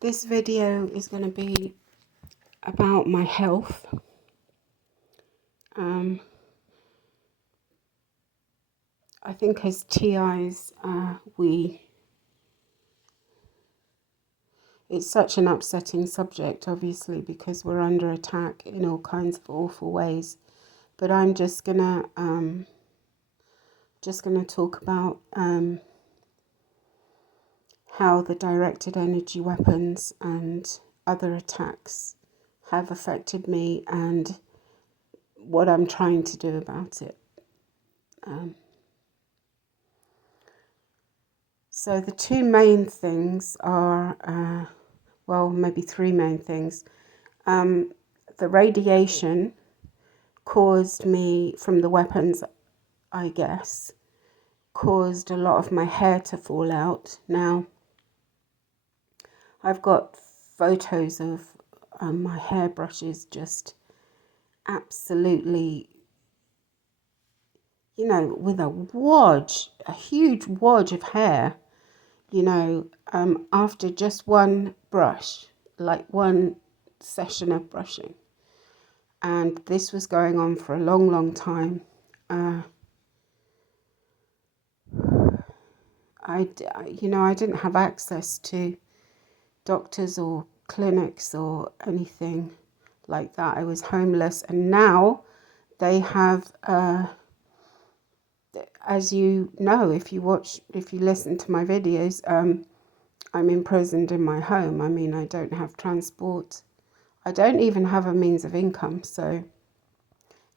This video is going to be about my health. I think as TIs, it's such an upsetting subject, obviously, because we're under attack in all kinds of awful ways. But I'm just gonna talk about how the directed energy weapons and other attacks have affected me and what I'm trying to do about it. So the two main things are, maybe three main things. The radiation caused me, from the weapons, I guess, caused a lot of my hair to fall out. Now, I've got photos of my hairbrushes just absolutely, with a huge wodge of hair, after just one brush, like one session of brushing. And this was going on for a long, long time. I didn't have access to doctors or clinics or anything like that. I was homeless, and now they have, as you know, if you listen to my videos, I'm imprisoned in my home. I mean, I don't have transport. I don't even have a means of income. So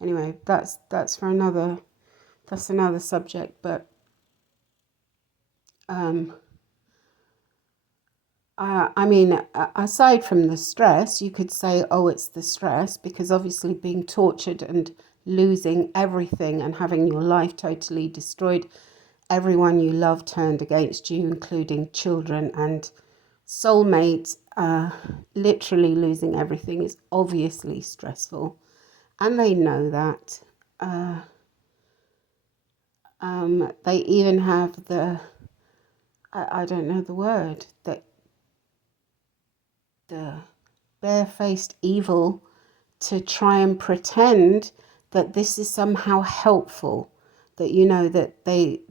anyway, that's another subject. But I mean, aside from the stress, you could say, oh, it's the stress, because obviously being tortured and losing everything and having your life totally destroyed, everyone you love turned against you, including children and soulmates, literally losing everything is obviously stressful. And they know that. They even have I don't know the word, the barefaced evil to try and pretend that this is somehow helpful, that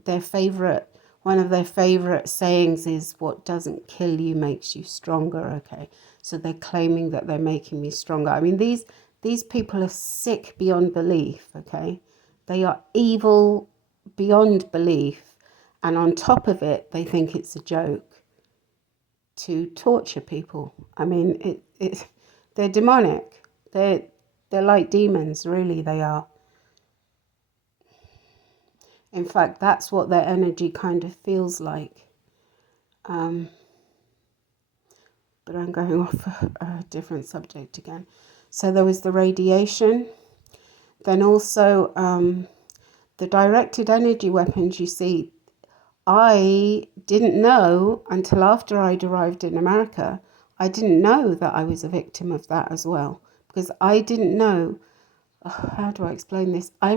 that one of their favorite sayings is, what doesn't kill you makes you stronger. Okay, so they're claiming that they're making me stronger. I mean, these people are sick beyond belief. Okay, they are evil beyond belief, and on top of it, they think it's a joke to torture people. I mean, they're demonic. They're like demons, really, they are. In fact, that's what their energy kind of feels like. But I'm going off a different subject again. So there was the radiation. Then also the directed energy weapons, you see, I didn't know until after I'd arrived in America. I didn't know that I was a victim of that as well, because I didn't know. How do I explain this? I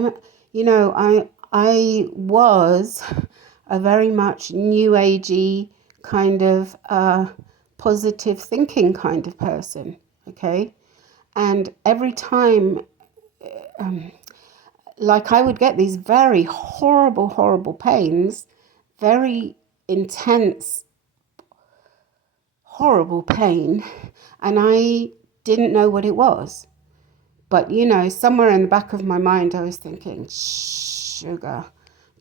was a very much new agey kind of positive thinking kind of person. Okay, and every time, like, I would get these very horrible pains. Very intense, horrible pain, and I didn't know what it was. But, somewhere in the back of my mind, I was thinking, sugar,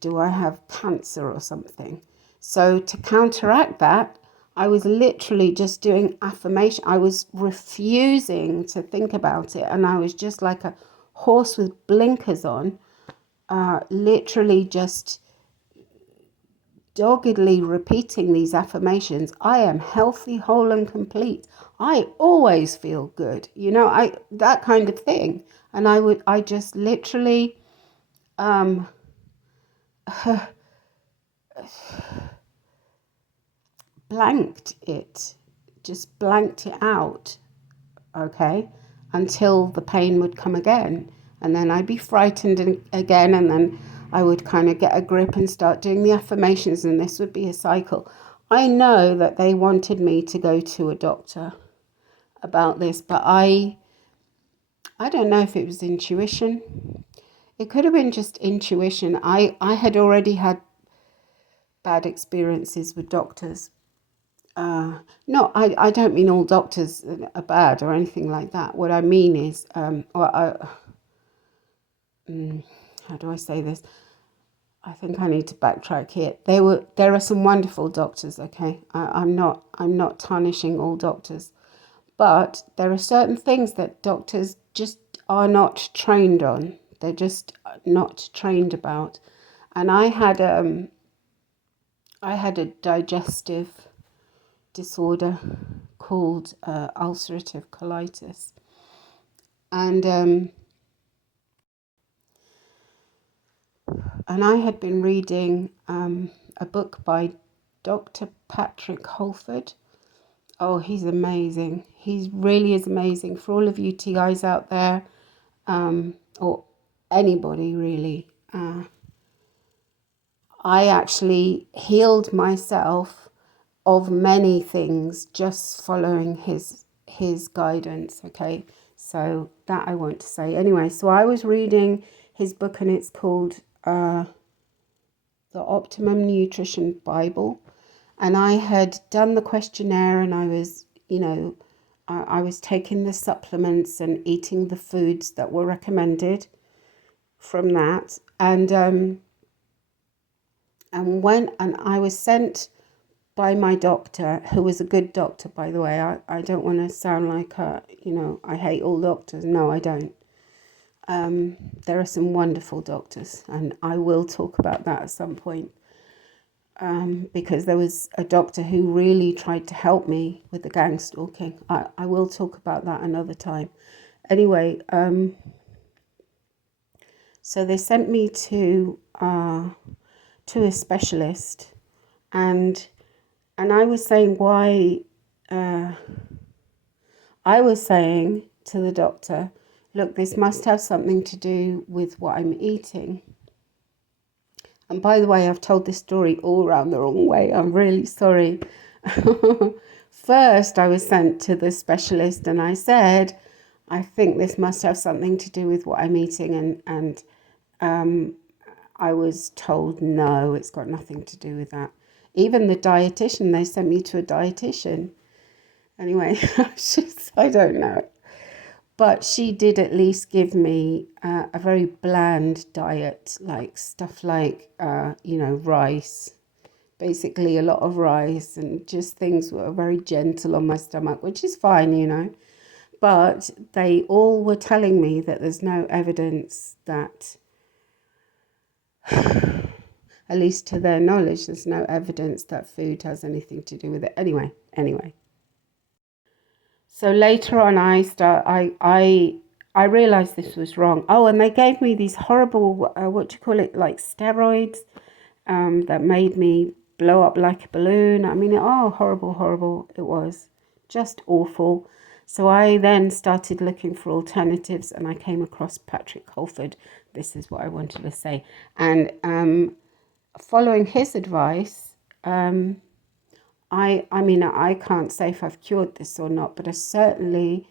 do I have cancer or something? So to counteract that, I was literally just doing affirmation. I was refusing to think about it, and I was just like a horse with blinkers on, literally just doggedly repeating these affirmations. I am healthy, whole and complete. I always feel good. That kind of thing. And I just literally blanked it out, okay, until the pain would come again. And then I'd be frightened again, and then I would kind of get a grip and start doing the affirmations, and this would be a cycle. I know that they wanted me to go to a doctor about this, but I don't know if it was intuition. It could have been just intuition. I had already had bad experiences with doctors. No, I don't mean all doctors are bad or anything like that. What I mean is, how do I say this? I think I need to backtrack here. There are some wonderful doctors. Okay, I'm not tarnishing all doctors, but there are certain things that doctors just are not trained on. They're just not trained about. And I had a digestive disorder called ulcerative colitis, and I had been reading a book by Dr. Patrick Holford. Oh, he's amazing. He really is amazing. For all of you TIs out there, or anybody really, I actually healed myself of many things just following his guidance. Okay, so that I want to say. Anyway, so I was reading his book, and it's called The Optimum Nutrition Bible. And I had done the questionnaire, and I was, I was taking the supplements and eating the foods that were recommended from that. And I was sent by my doctor, who was a good doctor, by the way. I don't want to sound like, I hate all doctors. No, I don't. There are some wonderful doctors, and I will talk about that at some point. Because there was a doctor who really tried to help me with the gang stalking. I will talk about that another time. Anyway, so they sent me to a specialist, and I was saying I was saying to the doctor, look, this must have something to do with what I'm eating. And by the way, I've told this story all around the wrong way. I'm really sorry. First, I was sent to the specialist, and I said, I think this must have something to do with what I'm eating. And I was told, no, it's got nothing to do with that. Even the dietitian, they sent me to a dietitian. Anyway, I don't know. But she did at least give me a very bland diet, like stuff like, rice, basically a lot of rice, and just things were very gentle on my stomach, which is fine. But they all were telling me that there's no evidence that, at least to their knowledge, there's no evidence that food has anything to do with it. Anyway. So later on, I realized this was wrong. Oh, and they gave me these horrible, like steroids, that made me blow up like a balloon. I mean, horrible it was, just awful. So I then started looking for alternatives, and I came across Patrick Holford. This is what I wanted to say. And following his advice, I mean, I can't say if I've cured this or not, but certainly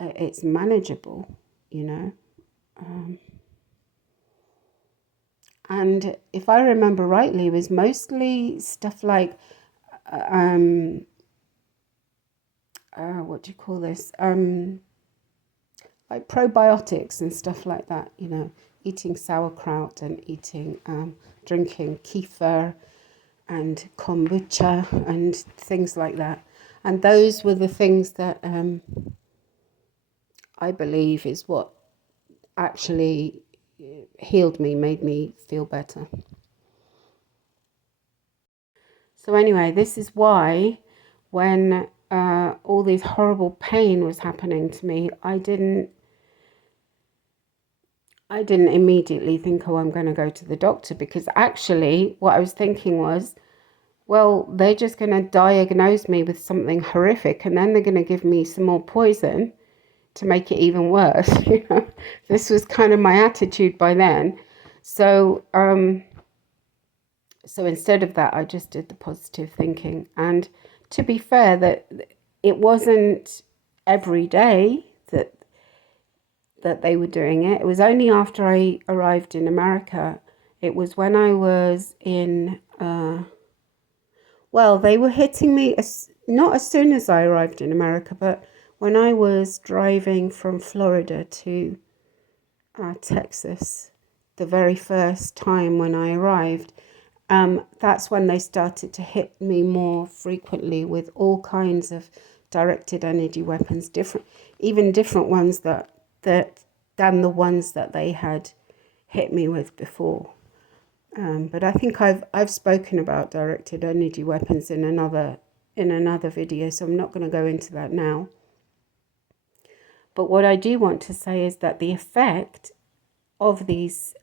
it's manageable, And if I remember rightly, it was mostly stuff like, what do you call this? Like probiotics and stuff like that, eating sauerkraut and drinking kefir and kombucha and things like that. And those were the things that I believe is what actually healed me, made me feel better. So anyway, this is why when all this horrible pain was happening to me, I didn't immediately think, oh, I'm going to go to the doctor, because actually what I was thinking was, well, they're just going to diagnose me with something horrific, and then they're going to give me some more poison to make it even worse. This was kind of my attitude by then. So So instead of that, I just did the positive thinking. And to be fair, that it wasn't every day that they were doing it. It was only after I arrived in America. It was when I was in, well, they were hitting me not as soon as I arrived in America, but when I was driving from Florida to Texas, the very first time when I arrived, that's when they started to hit me more frequently with all kinds of directed energy weapons, even different ones that than the ones that they had hit me with before. But I think I've spoken about directed energy weapons in another video, so I'm not going to go into that now. But what I do want to say is that the effect of these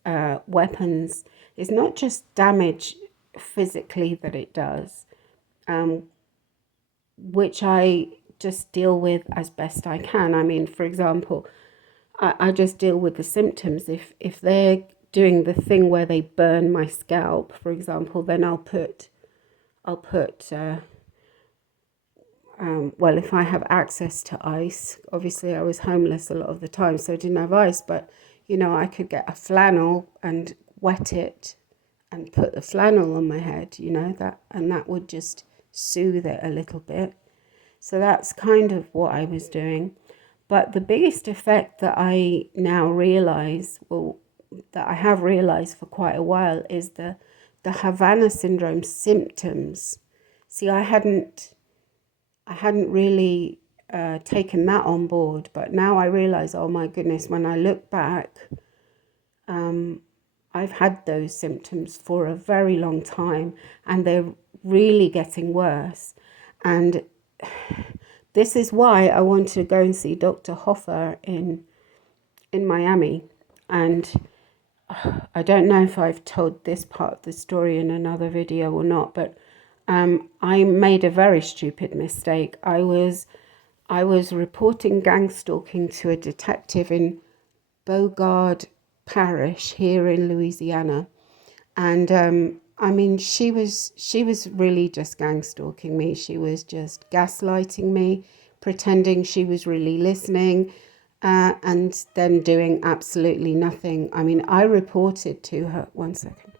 weapons is not just damage physically that it does, which I just deal with as best I can. I mean, for example, I just deal with the symptoms. If they're doing the thing where they burn my scalp, for example, then I'll put well, if I have access to ice, obviously I was homeless a lot of the time, so I didn't have ice, but you know, I could get a flannel and wet it and put the flannel on my head, you know, that would just soothe it a little bit. So that's kind of what I was doing. But the biggest effect that I now realize, well, that I have realized for quite a while, is the Havana syndrome symptoms. See, I hadn't really taken that on board, but now I realize, oh my goodness, when I look back, I've had those symptoms for a very long time, and they're really getting worse. And this is why I want to go and see Dr. Hoffer in Miami. And I don't know if I've told this part of the story in another video or not, but I made a very stupid mistake. I was reporting gang stalking to a detective in Bogard Parish here in Louisiana, and I mean, she was really just gang stalking me. She was just gaslighting me, pretending she was really listening, and then doing absolutely nothing. I mean, I reported to her. 1 second.